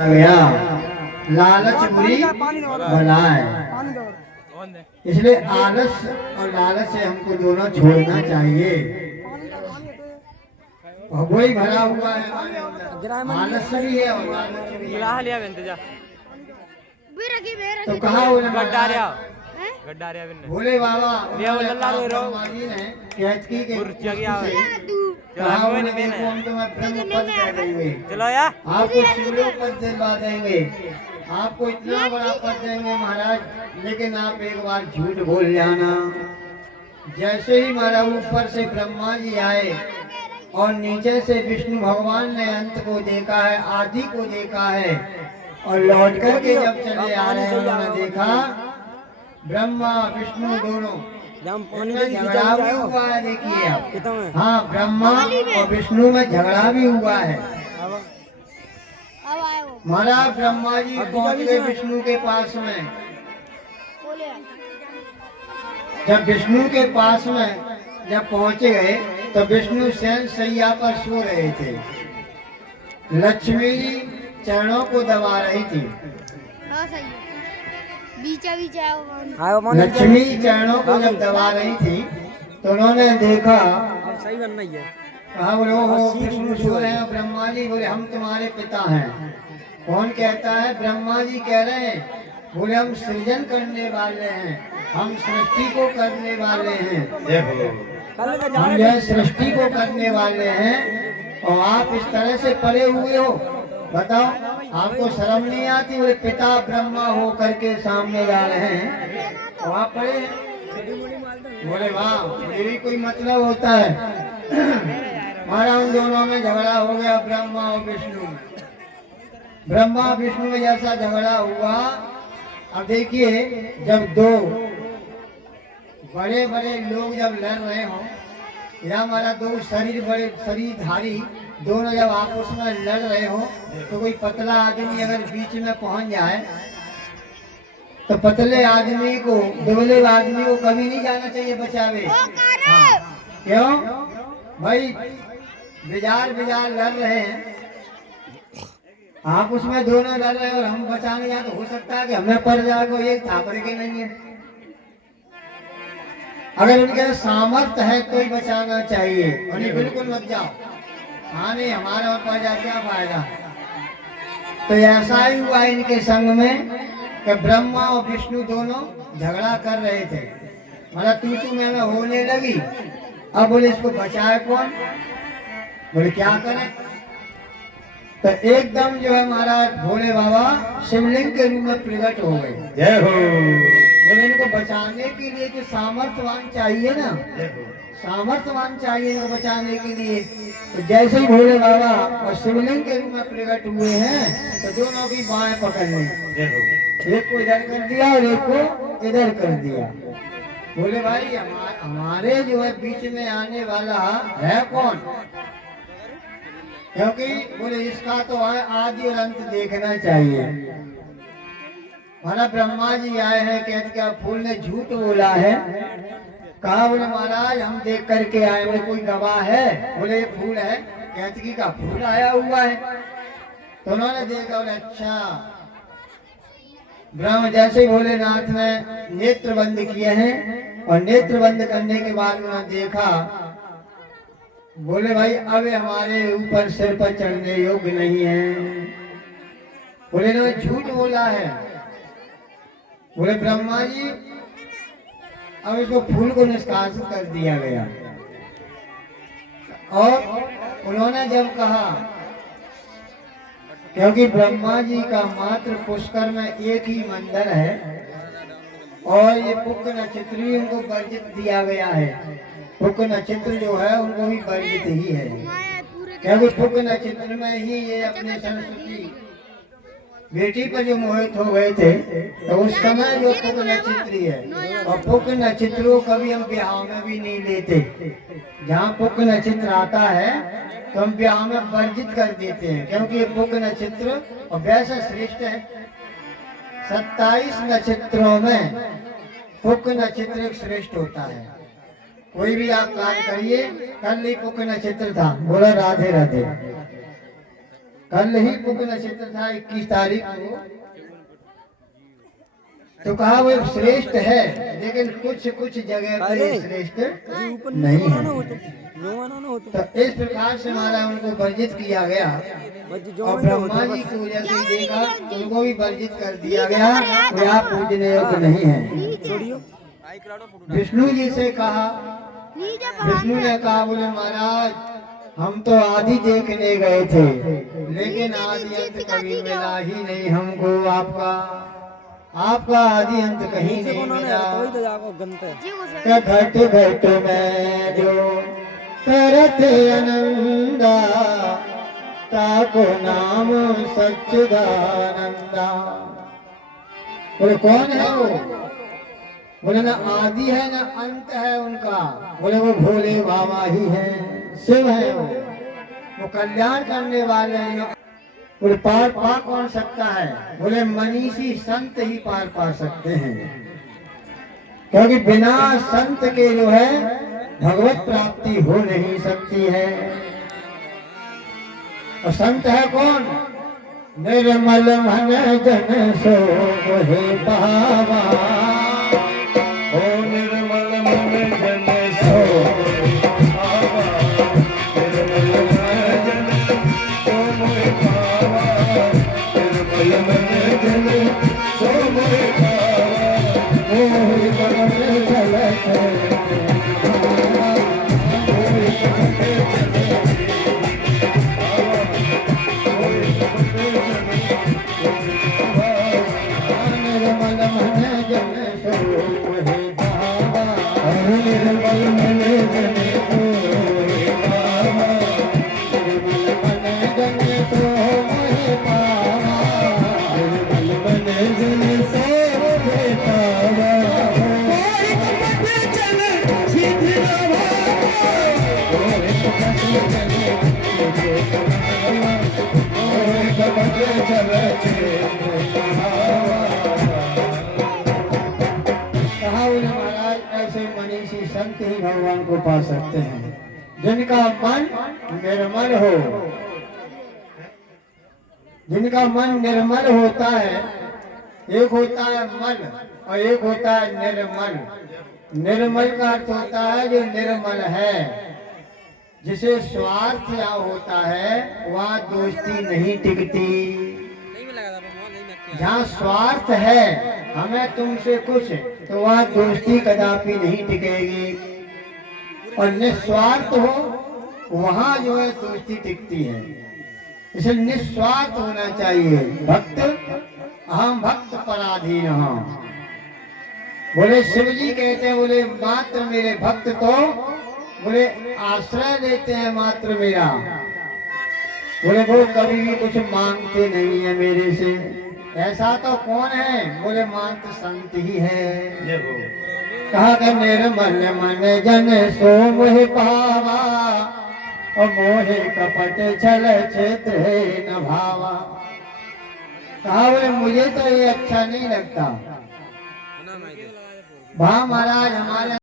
गया लालच बुरी बला है। इसलिए आलस और लालच से हमको दोनों छोड़ना चाहिए। और वही भरा हुआ है आलस भी है और लालच भी है। तो कहा भोले बाबा ब्रह्मा जी ने केतकी के आपको शिवलोक पद दिलवा देंगे, आपको इतना बड़ा पद देंगे महाराज, लेकिन आप एक बार झूठ बोल जाना। जैसे ही महाराज ऊपर से ब्रह्मा जी आए और नीचे से विष्णु भगवान ने अंत को देखा है, आदि को देखा है, और लौट करके जब चले आ रहे हैं उन्होंने देखा ब्रह्मा विष्णु दोनों झगड़ा भी हुआ है। देखिए आप, हाँ ब्रह्मा और विष्णु में झगड़ा भी हुआ है। महाराज ब्रह्मा जी पहुंच गए विष्णु के पास में। जब विष्णु के पास में जब पहुंचे गए तो विष्णु शयन शैया पर सो रहे थे। लक्ष्मी जी चरणों को दबा रही थी। लक्ष्मी चरणों को जब दबा रही थी तो उन्होंने देखा, कहा बोले हो विष्णु सो रहे हैं। ब्रह्मा जी बोले हम तुम्हारे पिता हैं। कौन कहता है? ब्रह्मा जी कह रहे हैं। बोले हम सृजन करने वाले हैं, हम सृष्टि को करने वाले हैं, हम यह सृष्टि को करने वाले हैं और आप इस तरह से पड़े हुए हो। बताओ आपको शर्म नहीं आती? बोले पिता ब्रह्मा हो करके सामने जा रहे हैं और आप पड़े हैं। बोले वाह ये भी कोई मतलब होता है। हमारा उन दोनों में झगड़ा हो गया, ब्रह्मा और विष्णु में। ब्रह्मा विष्णु में जैसा झगड़ा हुआ, अब देखिए जब दो बड़े बड़े लोग जब लड़ रहे हो या हमारा दो शरीरधारी दोनों जब आपस में लड़ रहे हो तो कोई पतला आदमी अगर बीच में पहुंच जाए तो पतले आदमी को, दुबले आदमी को कभी नहीं जाना चाहिए बचावे। हाँ। क्यों भाई? बिजार लड़ रहे हैं, आप उसमें दोनों लड़ रहे हैं और हम बचाने जाए तो हो सकता है कि हमें पड़ जाए। कोई एक थापड़े के नहीं है। अगर उनके सामर्थ्य है तो ही बचाना चाहिए, और नहीं बिल्कुल मत जाओ। हाँ नहीं हमारे और पर जा क्या फायदा। तो ऐसा ही हुआ इनके संग में कि ब्रह्मा और विष्णु दोनों झगड़ा कर रहे थे। मतलब तू में होने लगी। अब बोले इसको बचाए कौन? बोले क्या करें? तो एकदम जो है महाराज भोले बाबा शिवलिंग के रूप में प्रकट हो गए। जय हो। बोले इनको बचाने के लिए जो सामर्थ्यवान चाहिए ना, सामर्थ्यवान चाहिए इनको बचाने के लिए। तो जैसे ही भोले बाबा और शिवलिंग के रूप में प्रकट हुए हैं तो दोनों की बाएं पकड़ ली। एक को इधर कर दिया और एक को इधर कर दिया। बोले भाई हमारे जो है बीच में आने वाला है कौन? क्योंकि बोले इसका तो आदि और अंत देखना चाहिए। महाराज ब्रह्मा जी आए हैं, कहते क्या फूल ने झूठ बोला है? कहा बोले महाराज हम देख करके आए। बोले कोई गवाह है? बोले फूल है। कहते का फूल आया हुआ है। तो उन्होंने देखा, बोले अच्छा। ब्रह्म जैसे भोलेनाथ ने नेत्र बंद किए हैं और नेत्र बंद करने के बाद उन्होंने देखा, बोले भाई अब हमारे ऊपर सिर पर चढ़ने योग्य नहीं है। बोले इन्होंने झूठ बोला है। बोले ब्रह्मा जी अब इसको फूल को निष्कासित कर दिया गया। और उन्होंने जब कहा, क्योंकि ब्रह्मा जी का मात्र पुष्कर में एक ही मंदिर है और ये पुष्कर नक्षत्री उनको वर्जित दिया गया है। पुष्कर नक्षत्र जो है उनको भी वर्जित ही है, क्योंकि पुष्कर नक्षत्र में ही ये अपने सरस्वती बेटी पर जो मोहित हो गए थे। तो उस समय जो पुष्कर नक्षत्री है, और पुष्कर नक्षत्र को कभी हम ब्याह में भी नहीं लेते। जहाँ पुष्कर नक्षत्र आता है तो हम ब्याह में वर्जित कर देते हैं, क्योंकि ये पुष्कर नक्षत्र और वैसे श्रेष्ठ है। 27 नक्षत्रों में पुष्कर नक्षत्र श्रेष्ठ होता है। कोई भी आप काम करिए, कल ही पुष्कर नक्षत्र था। बोला राधे राधे। कल ही पुग नक्षत्र था 21 तारीख को, तो कहा वो श्रेष्ठ है, लेकिन कुछ कुछ जगह पर श्रेष्ठ नहीं है। तो इस प्रकार से हमारा उनको वर्जित किया गया और ब्रह्मा जी की वजह से देखा उनको भी वर्जित कर दिया गया, वे आप पूजने योग्य नहीं है। विष्णु जी से कहा, विष्णु ने कहा बोले महाराज हम तो आदि देखने गए थे, लेकिन आदि अंत कभी मिला ही नहीं हमको, आपका आदि अंत कहीं नहीं मिला। घट घट में जो करते आनंदा, ताको नाम सच्चिदानंदा। बोले कौन है वो? बोले ना आदि है ना अंत है उनका, बोले वो भोले बाबा ही है, शिव है वो कल्याण करने वाले हैं। बोले पार पा कौन सकता है? बोले मनीषी संत ही पार पा सकते हैं, क्योंकि बिना संत के जो है भगवत प्राप्ति हो नहीं सकती है। और संत है कौन? निर्मल मन जन सो मोहे पावा, ओ निर्मल मन जन सो पावा, निर्मल मन जन सो मोहे पावा, निर्मल मन जन सो मोहे पावा, मोहि मन चलत महाराज ऐसे मनीषी संत ही भगवान को पा सकते हैं, जिनका मन निर्मल हो। जिनका मन निर्मल होता है, एक होता है मन और एक होता है निर्मल। निर्मल का अर्थ होता है जो निर्मल है, जिसे स्वार्थ या होता है वहाँ दोस्ती नहीं टिकती। जहाँ स्वार्थ है हमें तुमसे कुछ, तो वहाँ दोस्ती कदापि नहीं टिकेगी। और निस्वार्थ हो वहाँ जो है दोस्ती टिकती है। इसे निस्वार्थ होना चाहिए। भक्त अहम भक्त पराधीन। बोले शिव जी कहते हैं, बोले मात्र मेरे भक्त तो बोले आश्रय देते हैं मात्र मेरा, बोले वो कभी भी कुछ मांगते नहीं है मेरे से। ऐसा तो कौन है? बोले मात्र संत ही है। कहा कि निर्मल मन जन सो मोहि पावा, और मोहे कपट छल क्षेत्र है न भावा। कहा बोले मुझे तो ये अच्छा नहीं लगता। भा महाराज हमारे